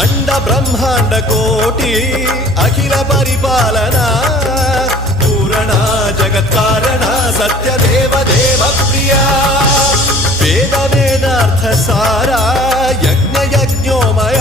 అండ బ్రహ్మాండ కోటి అఖిల పరిపాలన పూరణ జగత్కారణ సత్యదేవ దేవ ప్రియ వేద వేదార్థ సారా యజ్ఞ యజ్ఞోమయ